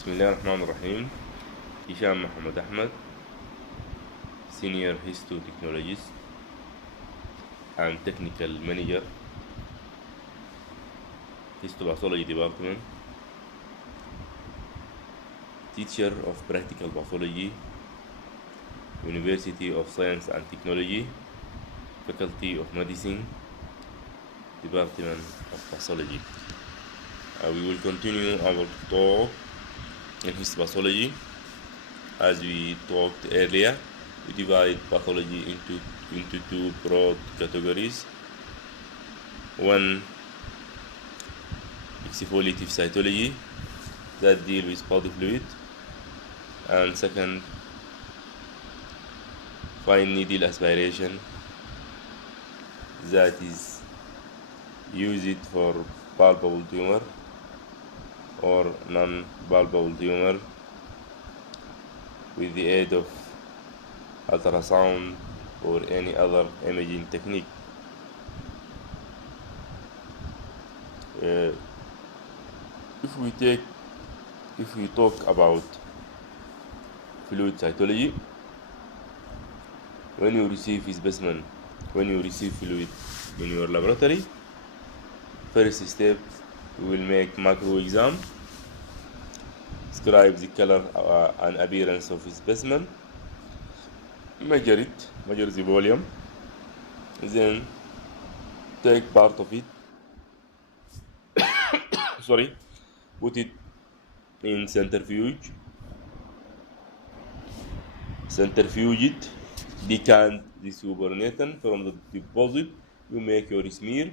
بسم الله الرحمن الرحيم. هشام محمد أحمد, Senior Histotechnologist and Technical Manager, Histopathology Department, Teacher of Practical Pathology, University of Science and Technology, Faculty of Medicine, Department of Pathology. We will continue our talk in histopathology. As we talked earlier, we divide pathology into two broad categories. One, exfoliative cytology, that deal with body fluid, and second, fine needle aspiration, that is used for palpable tumor or non-palpable tumor with the aid of ultrasound or any other imaging technique. If we talk about fluid cytology, when you receive fluid in your laboratory, first step, we will make macro exam, describe the color and appearance of specimen, measure the volume, then take part of it, put it in centrifuge it, decant the supernatant from the deposit. You make your smear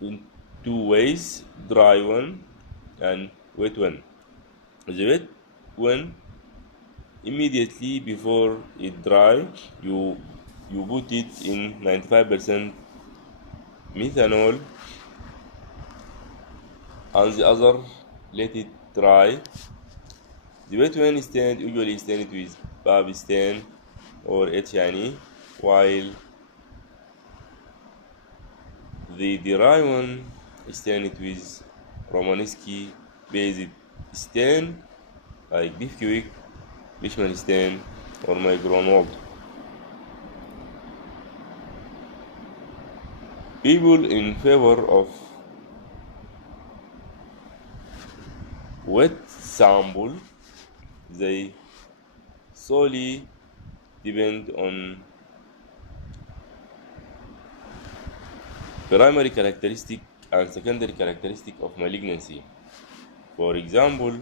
in two ways, dry one and wet one. The wet one, immediately before it dry, you put it in 95% methanol, and the other let it dry. The wet one usually stained with Bab stain or Etiani, while the dry one stained with Romanesque based stain like Bifquick, Leishman stain, or Micronwald. People in favor of wet sample, they solely depend on primary characteristic and secondary characteristic of malignancy. For example,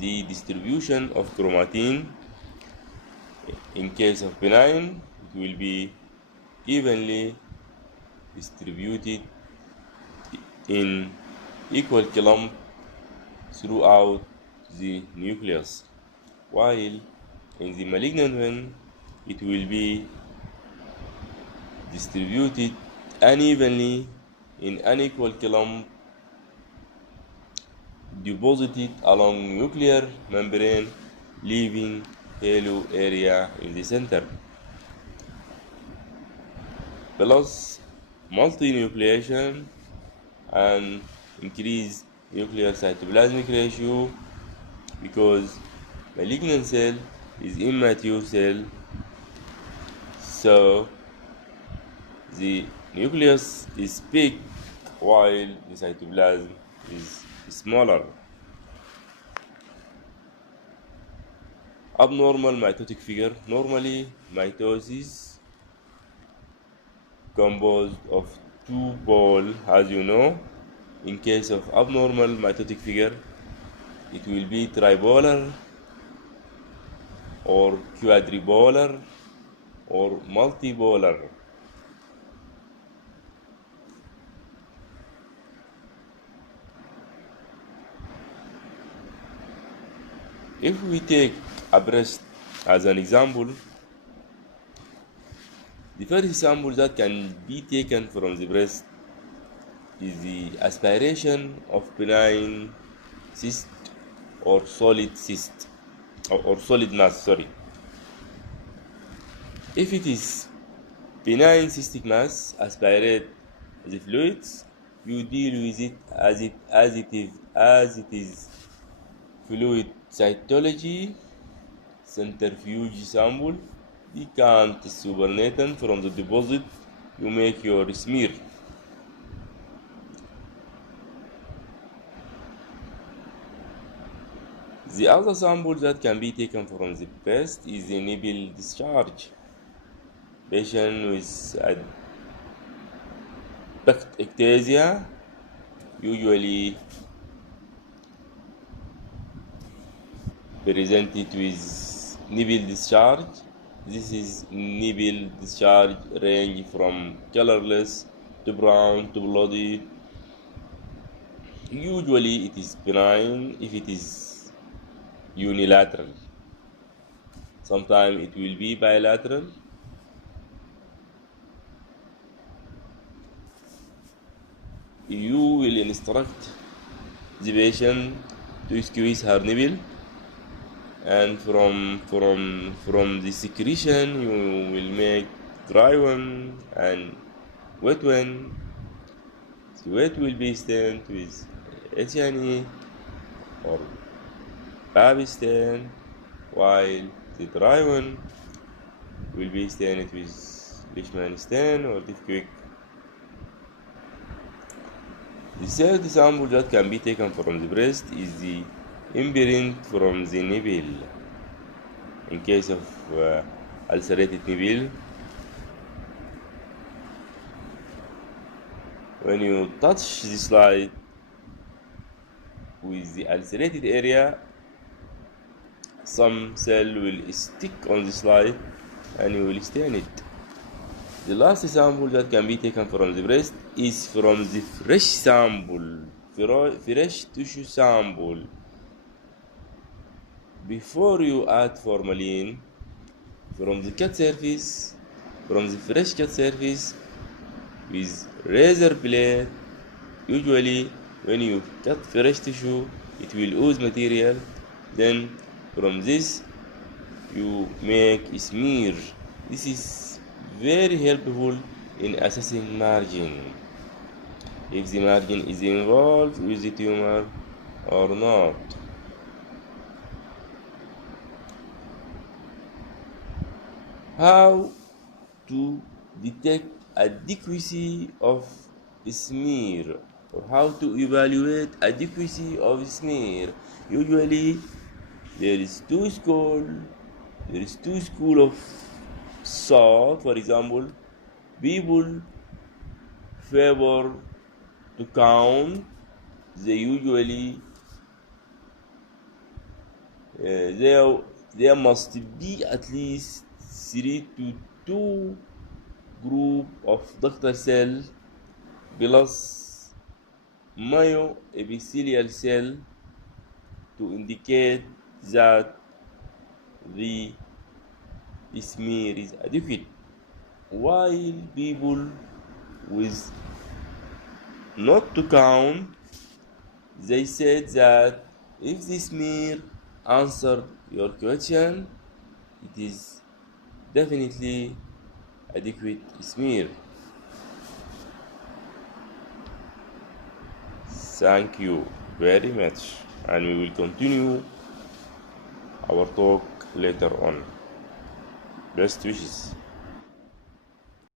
the distribution of chromatin. In case of benign, it will be evenly distributed in equal clump throughout the nucleus, while in the malignant one, it will be distributed unevenly in unequal clump deposited along nuclear membrane, leaving halo area in the center, plus multinucleation and increased nuclear cytoplasmic ratio, because malignant cell is immature cell, so the nucleus is big while the cytoplasm is smaller. Abnormal mitotic figure. Normally, mitosis composed of two poles, as you know. In case of abnormal mitotic figure, it will be tripolar or quadripolar or multipolar. If we take a breast as an example, the first sample that can be taken from the breast is the aspiration of benign cyst or solid cyst or solid mass. If it is benign cystic mass, aspirate the fluids, you deal with it as it as it is fluid cytology, centrifuge sample, decant supernatant from the deposit you make your smear. The other sample that can be taken from the breast is the nipple discharge. Patient with ectasia usually presented with nipple discharge. This is nipple discharge range from colorless to brown to bloody. Usually it is benign if it is unilateral. Sometimes it will be bilateral. You will instruct the patient to squeeze her nipple, and from the secretion you will make dry one and wet one. The wet will be stained with Etienne or baby stain, while the dry one will be stained with Leishman stain or Diffquick. The third sample that can be taken from the breast is the imprint from the nipple. In case of ulcerated nipple, when you touch the slide with the ulcerated area, some cell will stick on the slide and you will stain it. The last sample that can be taken from the breast is from the fresh sample, fresh tissue sample. Before you add formalin, from the cut surface, from the fresh cut surface with razor blade, usually when you cut fresh tissue, it will ooze material. Then from this, you make a smear. This is very helpful in assessing margin, if the margin is involved with the tumor or not. How to detect adequacy of smear, or how to evaluate adequacy of smear? Usually there is two school of thought. For example, people favor to count. They usually there must be at least 3 to 2 group of ductal cell plus myoepithelial cell to indicate that the smear is adequate, while people with not to count, they said that if the smear answered your question, it is definitely adequate smear. Thank you very much, and we will continue our talk later on. Best wishes.